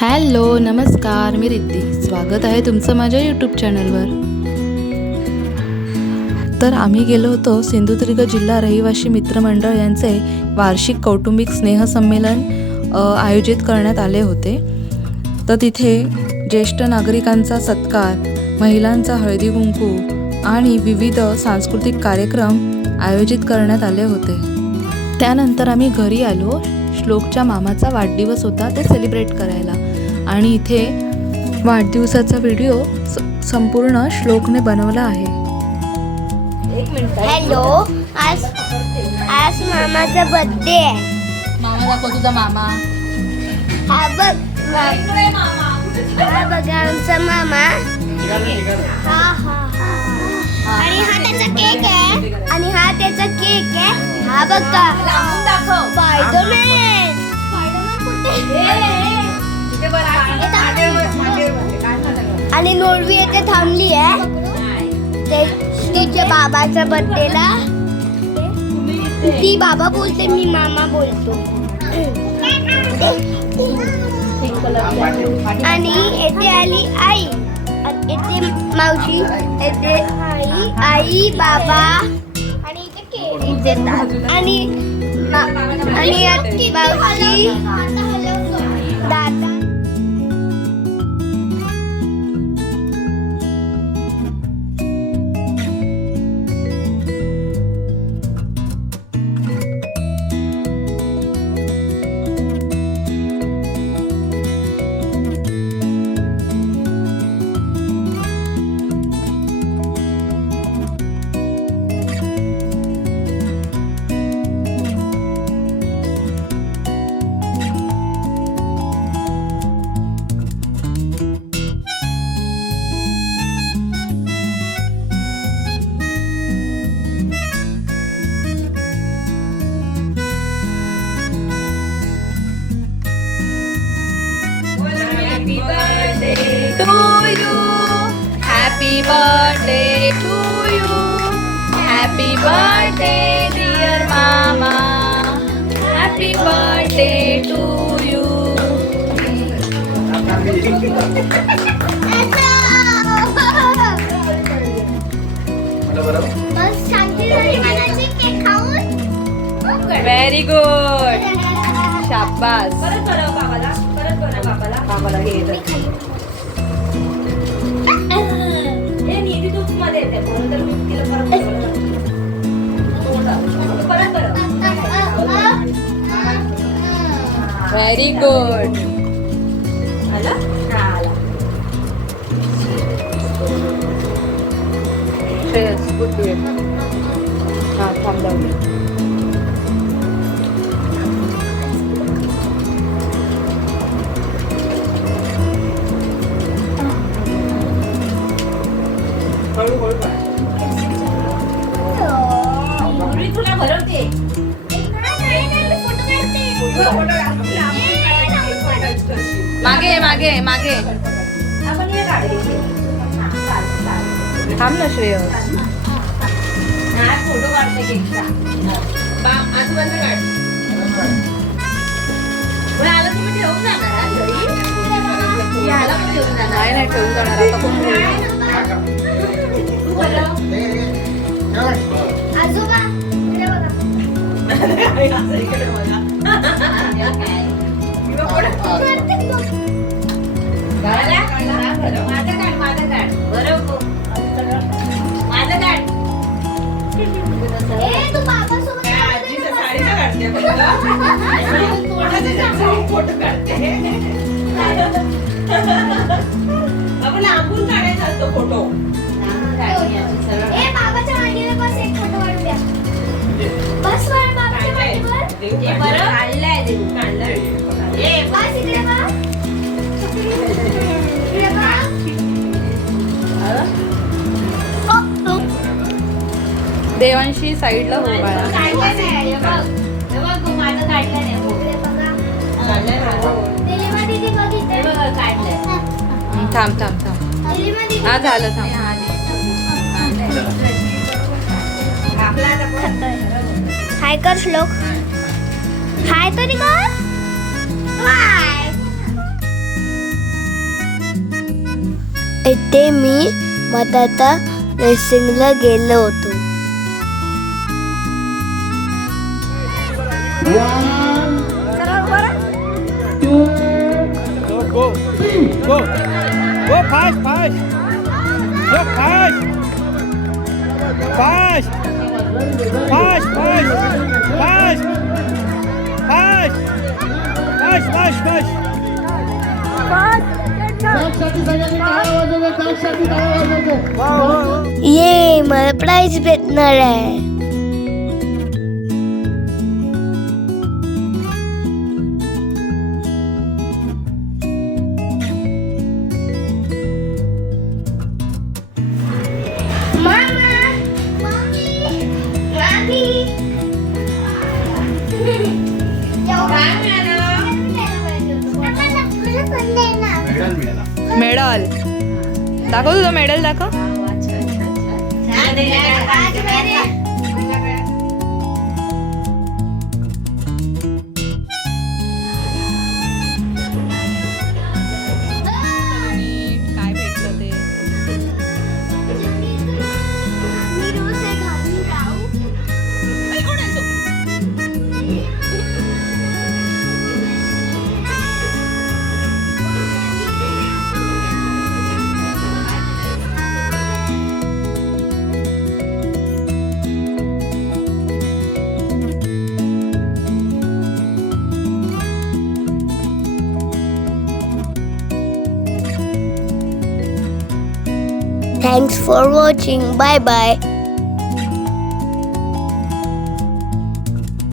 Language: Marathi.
हॅलो नमस्कार, मी रिद्धी. स्वागत आहे तुमचं माझ्या यूट्यूब चॅनलवर. तर आम्ही गेलो होतो सिंधुदुर्ग जिल्हा रहिवासी मित्रमंडळ यांचे वार्षिक कौटुंबिक स्नेहसंमेलन आयोजित करण्यात आले होते. तर तिथे ज्येष्ठ नागरिकांचा सत्कार, महिलांचा हळदी कुंकू आणि विविध सांस्कृतिक कार्यक्रम आयोजित करण्यात आले होते. त्यानंतर आम्ही घरी आलो. श्लोकच्या मामाचा वाढदिवस होता ते सेलिब्रेट करायला, आणि इथे वाढदिवसाचा व्हिडिओ संपूर्ण श्लोकने बनवला आहे. हॅलो, आज मामाचा बर्थडे आहे. मामा दाखव तुझा मामा. हा बघा आमचा मामा. आणि हा त्याचा केक आहे. हा बघा स्पायडरमॅन. आणि नोडवी येथे थांबली आहे तिच्या बाबाच्या बर्थडेला. ती बाबा बोलते, मी मामा बोलतो. आणि येथे आली आई, येथे मावशी, येथे आई बाबा आणि इथे आणि मावशी दादा. Happy birthday to you. Happy birthday dear mama. Happy birthday to you. Very good. शाबास. परत बाबाला हे व्हेरी गुड. तुला भरवते. मागे थांब ना श्रेयस. फोटो काढते केकचा. आजूबाजूला काढ. आला तुम्ही ठेवून जाणार घरी. याला पण ठेवून जाणार. नाही ठेवून जाणार. आता कोण आजोबा आपण लांबून काढायचा असतो फोटो. बाबाच्या मांडीवर बस, एक फोटो काढून द्या. बस वर बाबाच्या मांडीवर. काढलाय बस इकडे बघ. देवांशी साईडला हो बाळा. थांब हा झालं. हाय कर श्लोक. हाय तरी कर. हाय. इथे मी मधाता रेसिंगला गेलो होतो. Go fast, fast. Go fast. Fast. Fast, fast. Fast. Fast. Fast, fast, fast. ये मला प्राइज भेटणार आहे. मेडल दाखव, तुझं मेडल दाखव. काय भेटलं ते? Thanks for watching. Bye bye.